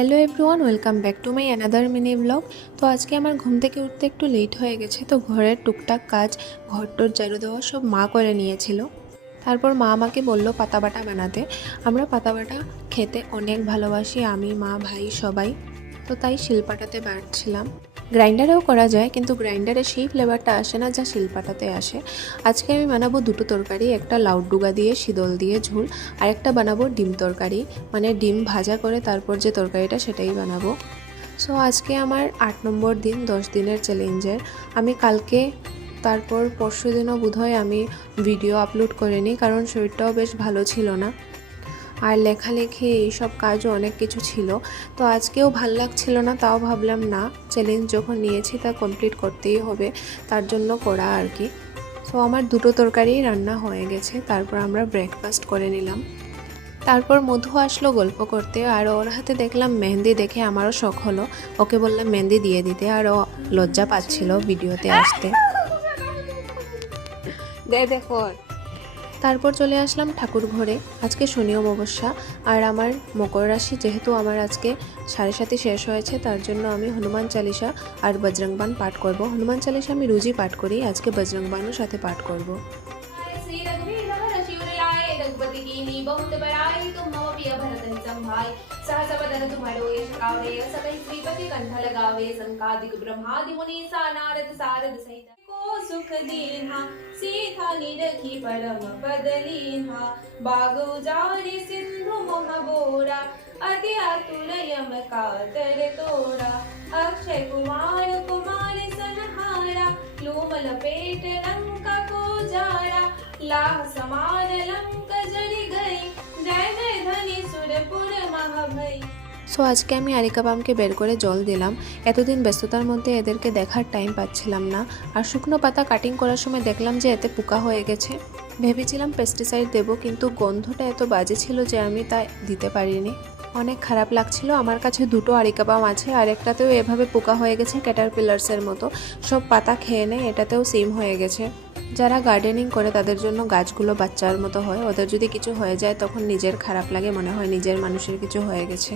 Hello everyone, welcome back to my another mini blog. তো আজকে আমার ঘুম থেকে উঠতে একটু লেট হয়ে গেছে, তো ঘরের টুকটাক কাজ, ঘরটোর ঝাড়ু দেওয়া সব মা করে নিয়েছিল। তারপর মা আমাকে বললো পাতাবাটা বানাতে। আমরা পাতাবাটা খেতে অনেক ভালোবাসি, আমি, মা, ভাই সবাই। তো তাই শিলপাটাতে বাটছিলাম। গ্রাইন্ডারেও করা যায়, কিন্তু গ্রাইন্ডারে সেই ফ্লেভারটা আসে না যা শিলপাটাতে আসে। আজকে আমি বানাবো দুটো তরকারি, একটা লাউ ডুগা দিয়ে শীতল দিয়ে ঝোল, আর একটা বানাবো ডিম তরকারি, মানে ডিম ভাজা করে তারপর যে তরকারিটা সেটাই বানাবো। সো আজকে আমার 8 নম্বর দিন 10 দিনের চ্যালেঞ্জের। আমি কালকে তারপর পরশু দিনও বোধহয় আমি ভিডিও আপলোড করিনি, কারণ শরীরটাও বেশ ভালো ছিল না, আর লেখালেখি এইসব কাজও অনেক কিছু ছিল। তো আজকেও ভাল লাগছিল না, তাও ভাবলাম না, চ্যালেঞ্জ যখন নিয়েছি তা কমপ্লিট করতেই হবে, তার জন্য করা আর কি। সো আমার দুটো তরকারি রান্না হয়ে গেছে, তারপর আমরা ব্রেকফাস্ট করে নিলাম। তারপর মধু আসলো গল্প করতে, আর ওর হাতে দেখলাম মেহেন্দি, দেখে আমারও শখ হলো। ওকে বললাম মেহেন্দি দিয়ে দিতে, আর ও লজ্জা পাচ্ছিল ভিডিওতে আসতে। দেখো, তারপর চলে আসলাম ঠাকুর ঘরে। আজকে শনি অমাবস্যা, আর আমার মকর রাশি, যেহেতু আমার আজকে 7:30 শেষ হয়েছে, তার জন্য আমি হনুমান চালিসা আর বজরংবান পাঠ করব। হনুমান চালিসা আমি রোজই পাঠ করি, আজকে বজরংবানও সাথে পাঠ করব। बहुत बड़ाई तुम मम पिय भरत संभाय सहस बदन तुम्हारो यश गावे सकल श्रीपति कंठ लगावे संकादिक ब्रह्मादि मुनीसा नारद सारद सहित को सुख दीन्हा सीता निरखी परम पद लीन्हा बागो जारी सिंधु मोहबोरा अति अतुल यम कातर तोड़ा अक्षय कुमार कुमारी सनहारा लूम लपेट लंका को जाड़ा लाह समान लंका जरी गई जय जय धनी सुरपुर महाभई। সো আজকে আমি আরিকা বামকে বের করে জল দিলাম। এতদিন ব্যস্ততার মধ্যে এদেরকে দেখার টাইম পাচ্ছিলাম না, আর শুকনো পাতা কাটিং করার সময় দেখলাম যে এতে পোকা হয়ে গেছে। ভেবেছিলাম পেস্টিসাইড দেবো, কিন্তু গন্ধটা এত বাজে ছিল যে আমি তা দিতে পারিনি। অনেক খারাপ লাগছিল। আমার কাছে দুটো আরিকা বাম আছে, আর একটাতেও এভাবে পোকা হয়ে গেছে, ক্যাটারপিলার্সের মতো সব পাতা খেয়ে নেয়, এটাতেও সেম হয়ে গেছে। যারা গার্ডেনিং করে তাদের জন্য গাছগুলো বাচ্চার মতো হয়, ওদের যদি কিছু হয়ে যায় তখন নিজের খারাপ লাগে, মনে হয় নিজের মানুষের কিছু হয়ে গেছে।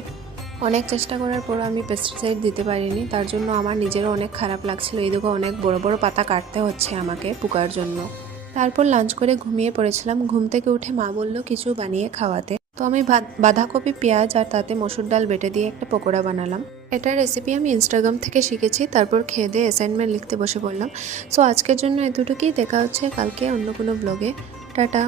অনেক চেষ্টা করার পর আমি পেস্টিসাইড দিতে পারিনি, তার জন্য আমার নিজেরও অনেক খারাপ লাগছিল। এইদিকে অনেক বড় বড় পাতা কাটতে হচ্ছে আমাকে পোকার জন্য। তারপর লাঞ্চ করে ঘুমিয়ে পড়েছিলাম। ঘুম থেকে উঠে মা বলল কিছু বানিয়ে খাওয়াতে, তো আমি বাঁধাকপি, পেঁয়াজ আর তাতে মসুর ডাল বেটে দিয়ে একটা পকোড়া বানালাম। এটার রেসিপি আমি ইনস্টাগ্রাম থেকে শিখেছি। তারপর খেয়ে দিয়ে অ্যাসাইনমেন্ট লিখতে বসে পড়লাম। সো আজকের জন্য এতটুকুই, দেখা হচ্ছে কালকে অন্য কোনো ব্লগে। টাটা।